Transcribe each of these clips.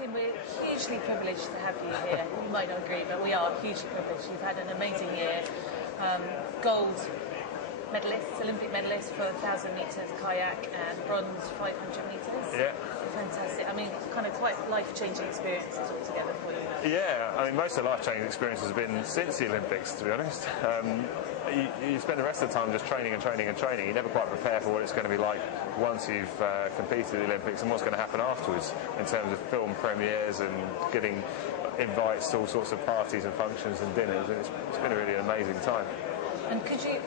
Tim, we're hugely privileged to have you here. You might not agree, but we are hugely privileged. You've had an amazing year. Gold medalist, Olympic medalist for 1,000 metres kayak and bronze 500 metres. Yeah. Fantastic. I mean, kind of quite life-changing experiences altogether for you. Yeah, I mean, most of the life-changing experiences have been since the Olympics, to be honest. You spend the rest of the time just training and training and training. You never quite prepare for what it's going to be like once you've competed at the Olympics and what's going to happen afterwards in terms of film premieres and getting invites to all sorts of parties and functions and dinners. And it's been a really amazing time. And could you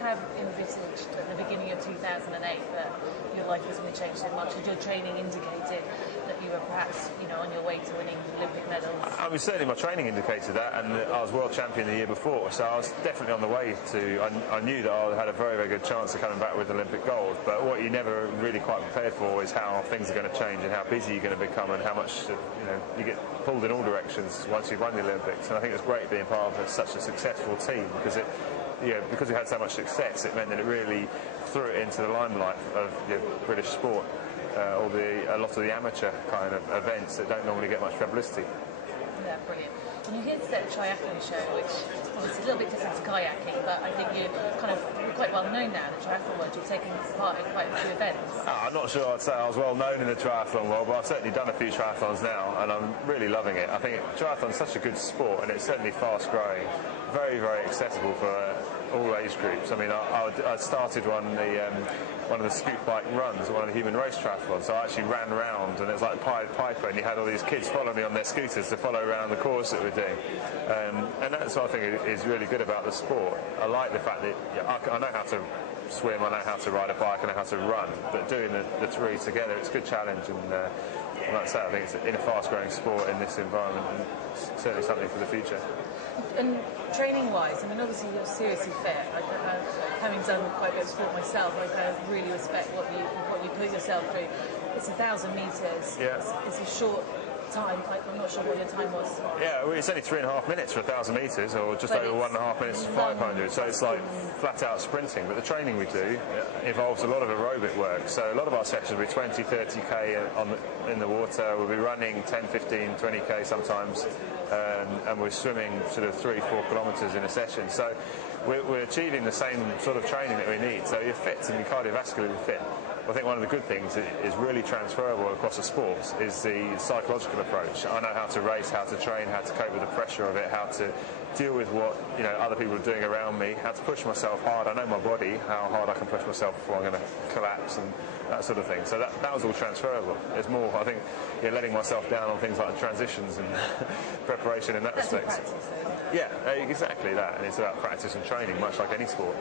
have envisaged at the beginning of 2008 that your life was going to change so much? Did your training indicated that you were perhaps, on your way to winning Olympic medals? I mean, certainly my training indicated that, and I was world champion the year before, so I was definitely on the way to. I knew that I had a very, very good chance of coming back with Olympic gold. But what you never really quite prepared for is how things are going to change and how busy you're going to become and how much you get pulled in all directions once you've won the Olympics. And I think it was great being part of such a successful team because because we had so much success, it meant that it really threw it into the limelight of British sport, or a lot of the amateur kind of events that don't normally get much publicity. Yeah, brilliant. And you're here today at the Triathlon Show, which is a little bit different to kayaking, but I think you're quite well known now in the triathlon world. You've taken part in quite a few events. I'm not sure I'd say I was well known in the triathlon world, but I've certainly done a few triathlons now, and I'm really loving it. I think triathlon's such a good sport, and it's certainly fast growing, very, very accessible for all age groups. I mean, I started one of the scoot bike runs, one of the human race triathlons. So I actually ran around, and it was like Pied Piper, and you had all these kids follow me on their scooters to follow around the course that we're doing. And that's what I think is really good about the sport. I like the fact that I know how to swim, I know how to ride a bike, I know how to run, but doing the three together, it's a good challenge. And like I say, I think it's in a fast-growing sport in this environment, and certainly something for the future. And training-wise, I mean, obviously you're seriously fit. Having done quite a bit of sport myself, I kind of really respect what you put yourself through. It's 1,000 metres. Yeah. It's a short time. I'm not sure what your time was. Yeah, well, it's only 3.5 minutes for 1,000 metres, or just over 1.5 minutes for 500. So it's like flat-out sprinting. But the training we do involves a lot of aerobic work. So a lot of our sessions will be 20, 30k in the water. We'll be running 10, 15, 20k sometimes, and we're swimming sort of 3-4 kilometres in a session. So we're achieving the same sort of training that we need. So you're fit and you're cardiovascularly fit. I think one of the good things that is really transferable across the sports is the psychological approach. I know how to race, how to train, how to cope with the pressure of it, how to deal with what other people are doing around me, how to push myself hard. I know my body, how hard I can push myself before I'm going to collapse and that sort of thing. So that was all transferable. There's more, I think, letting myself down on things like transitions and preparation in that respect. Practice, though, isn't it? Yeah, exactly that. And it's about practice and training, much like any sport.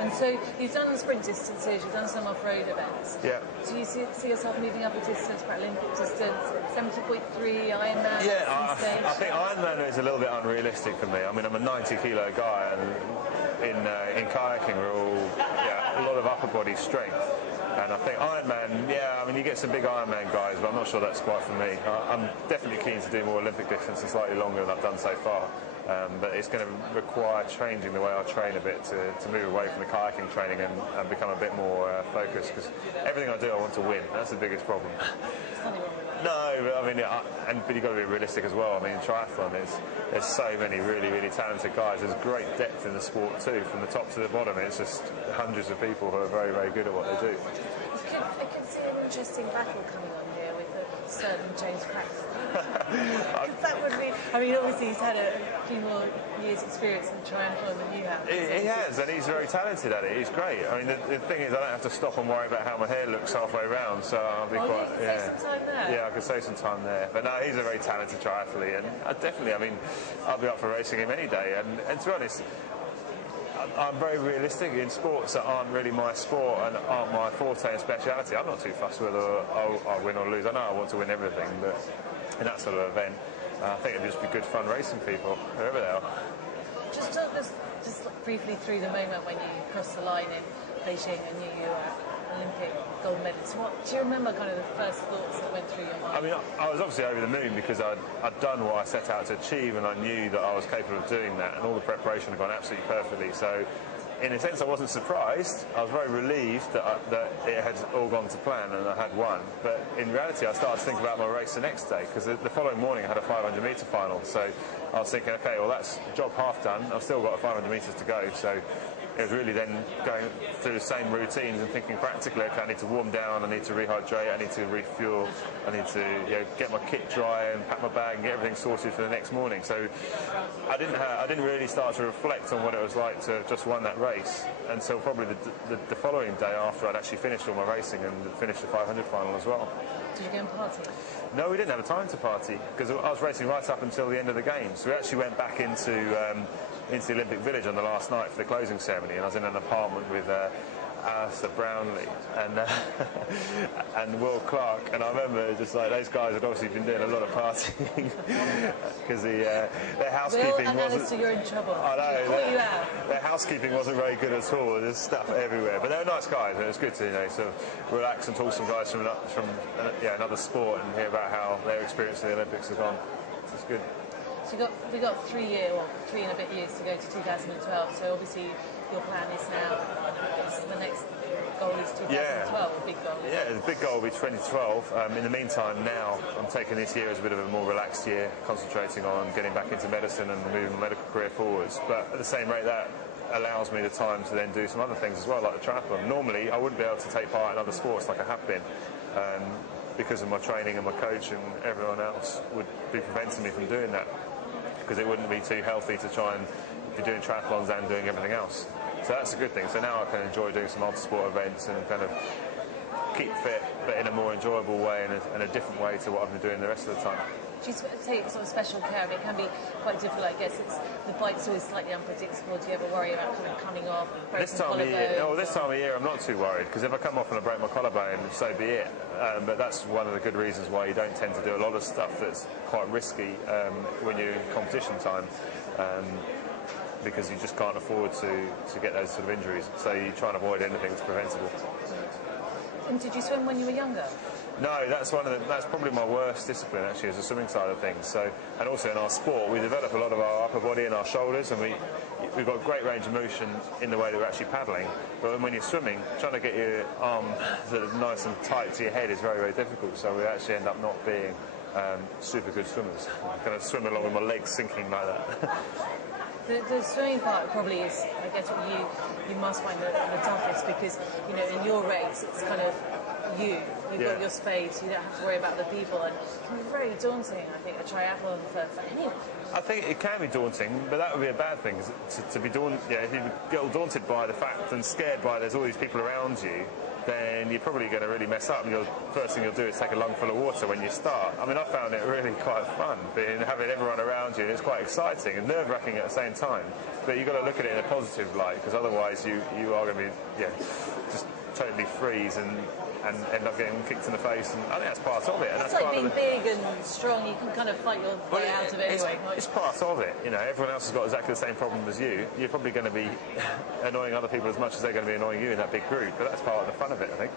And so you've done sprint distances, you've done some off-road events. Yeah. Do you see yourself moving up a distance, Paralympic distance, 70.3 Ironman? Yeah, I think Ironman is a little bit unrealistic for me. I mean, I'm a 90-kilo guy, and in kayaking we're all a lot of upper body strength. And I think Ironman, you get some big Ironman guys, but I'm not sure that's quite for me. I'm definitely keen to do more Olympic distance and slightly longer than I've done so far. But it's going to require changing the way I train a bit to move away from the kayaking training and become a bit more focused, because everything I do I want to win. That's the biggest problem. No, but but you've got to be realistic as well. I mean, in triathlon, there's so many really, really talented guys. There's great depth in the sport too, from the top to the bottom. It's just hundreds of people who are very, very good at what they do. I could see an interesting battle coming on here with a certain James Craxton. That would be. I mean, obviously he's had a few more years' experience in triathlon than you have. He has, and he's very talented at it. He's great. I mean, the thing is, I don't have to stop and worry about how my hair looks halfway round, so I'll be quite. You can save some time there. Yeah, I could save some time there. But no, he's a very talented triathlete, and I'll be up for racing him any day. And to be honest, I'm very realistic in sports that aren't really my sport and aren't my forte and speciality. I'm not too fussed whether I'll win or lose. I know I want to win everything, but in that sort of event, I think it'd just be good fun racing people, whoever they are. Just talk us briefly through the moment when you crossed the line in Beijing and you were Olympic gold medalist. Do you remember kind of the first thoughts that went through your mind? I mean, I was obviously over the moon because I'd done what I set out to achieve, and I knew that I was capable of doing that, and all the preparation had gone absolutely perfectly. So in a sense, I wasn't surprised. I was very relieved that it had all gone to plan and I had won. But in reality, I started to think about my race the next day, because the following morning I had a 500 metre final. So I was thinking, okay, well, that's job half done. I've still got 500 metres to go. So it was really then going through the same routines and thinking practically, okay, I need to warm down, I need to rehydrate, I need to refuel, I need to get my kit dry and pack my bag and get everything sorted for the next morning. So I didn't really start to reflect on what it was like to have just won that race until probably the following day after I'd actually finished all my racing and finished the 500 final as well. Did you go and party? No, we didn't have time to party because I was racing right up until the end of the games. We actually went back into the Olympic Village on the last night for the closing ceremony, and I was in an apartment with Alistair Brownlee and Will Clark, and I remember just like those guys had obviously been doing a lot of partying because their housekeeping wasn't. You're in trouble. I know. Their housekeeping wasn't very good at all. There's stuff everywhere, but they were nice guys, and it was good to sort of relax and talk to some guys from another sport and hear about how their experience in the Olympics has gone. It's good. So we got 3 and a bit years to go to 2012. So obviously your plan is now. The next goal is 2012. Big goal. Yeah, the big goal will be 2012. In the meantime, now I'm taking this year as a bit of a more relaxed year, concentrating on getting back into medicine and moving my medical career forwards. But at the same rate, that allows me the time to then do some other things as well, like the triathlon. Normally, I wouldn't be able to take part in other sports like I have been. Because of my training and my coach and everyone else would be preventing me from doing that, because it wouldn't be too healthy to try and be doing triathlons and doing everything else. So that's a good thing. So now I can enjoy doing some multi-sport events and kind of keep fit, but in a more enjoyable way and a different way to what I've been doing the rest of the time. Do you take sort of special care? I mean, it can be quite difficult, I guess. The bike's always slightly unpredictable. Do you ever worry about kind of coming off? This time of year, I'm not too worried, because if I come off and I break my collarbone, so be it. But that's one of the good reasons why you don't tend to do a lot of stuff that's quite risky when you're in competition time, because you just can't afford to get those sort of injuries. So you try and avoid anything that's preventable. And did you swim when you were younger? No, that's probably my worst discipline actually, is the swimming side of things. So, and also in our sport, we develop a lot of our upper body and our shoulders, and we've got great range of motion in the way that we're actually paddling. But when you're swimming, trying to get your arm sort of nice and tight to your head is very, very difficult. So we actually end up not being super good swimmers. I kind of swim along with my legs sinking like that. The swimming part probably is, I guess, what you must find the toughest, because in your race it's kind of you've got your space, you don't have to worry about the people, and it can be very daunting, I think, a triathlon for anyone. I think it can be daunting, but that would be a bad thing, to be daunted. If you get daunted by the fact and scared by there's all these people around you, then you're probably going to really mess up, and the first thing you'll do is take a lungful of water when you start. I mean, I found it really quite fun, having everyone around you, and it's quite exciting and nerve-wracking at the same time. But you've got to look at it in a positive light, because otherwise you are going to be just totally freeze and end up getting kicked in the face, and I think that's part of it. And it's like being big and strong, you can kind of fight your way out of it anyway. It's part of it, everyone else has got exactly the same problem as you. You're probably going to be annoying other people as much as they're going to be annoying you in that big group, but that's part of the fun of it, I think.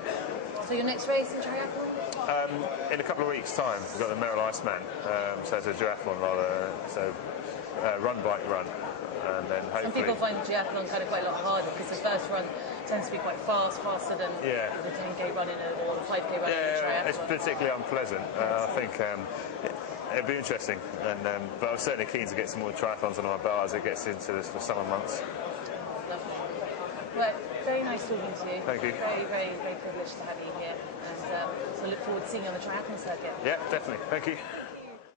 So your next race in triathlon? In a couple of weeks' time, we've got the Merrill Iceman, so it's a duathlon rather, so run, bike, run. And then hopefully... Some people find duathlon kind of quite a lot harder, because the first run tends to be quite faster than the 10k run or the 5k run in a triathlon. It's particularly unpleasant. I think it'd be interesting, but I'm certainly keen to get some more triathlons on my belt as it gets into the summer months. Lovely. Well, very nice talking to you. Thank you. Very, very, very privileged to have you here, and so look forward to seeing you on the triathlon circuit. Yeah, definitely. Thank you.